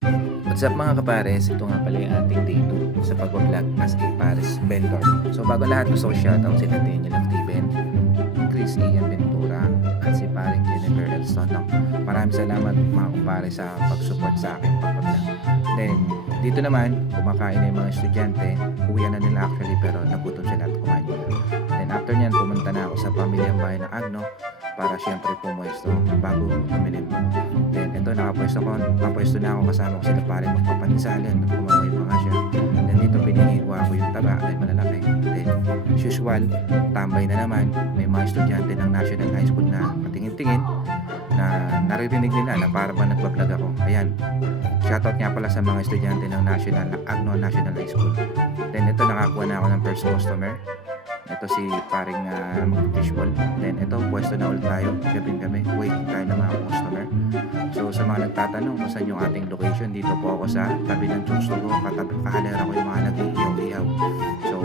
What's up mga kapares? Ito nga pala yung ating day 2 sa pag-vlog as a Pares vendor. So bago lahat gusto ko shoutout si Daniel Activen, Chris Ian Ventura, at si paring Jennifer Elston. No? Maraming salamat mga kapare sa pag-support sa akin pag-vlog. Then dito naman, kumakain na yung mga estudyante, uwian na nila actually pero nagutom sila at kumain nila. Then after nyan, pumunta na ako sa pamilyang bahay ng Agno para syempre pumuesto bago tumilim. Then ito nakapwesto na ako kasama ko sila pare magpapansalan at kumamoy pa nga siya. Then dito pinihigwa ko yung taba dahil malalaki. Then as usual, tambay na naman. May mga estudyante ng National High School na patingin-tingin na naririnig nila na para ba nagpa-vlog ako. Ayan, shoutout nga pala sa mga estudyante ng Agno National High School. Then ito nakakuha na ako ng first customer. Ito si paring mag-fishball. Then ito, pwesto na ulit tayo. Gabi-gabi, waiting tayo ng mga customer. So sa mga nagtatanong kung saan yung ating location, dito po ako sa tabi ng Chungsugo. Kahalera ko yung mga nag-iiyaw-iyaw. So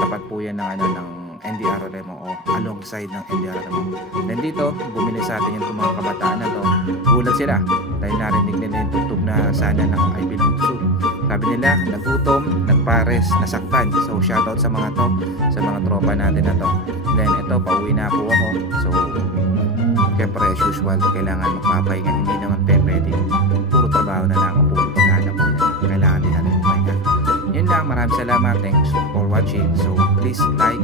tapat po yan ng NDRRMO o alongside ng NDRRMO. Then dito, bumili sa atin yung mga kabataan na to. Gulat sila dahil narinig nila yung tugtog na sana ng I Belong to. Sabi nila, nagutom, nagpares, nasaktan. So shoutout sa mga to, sa mga tropa natin na to. Then ito, pauwi na po ako. So syempre as usual, kailangan magpapahinga. Hindi naman pwede. Puro trabaho na lang, puro pagkana po yan. Kailangan din natin magpahinga. Yun lang, maraming salamat. Thanks for watching. So please like,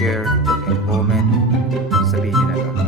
share, and comment sa video na to.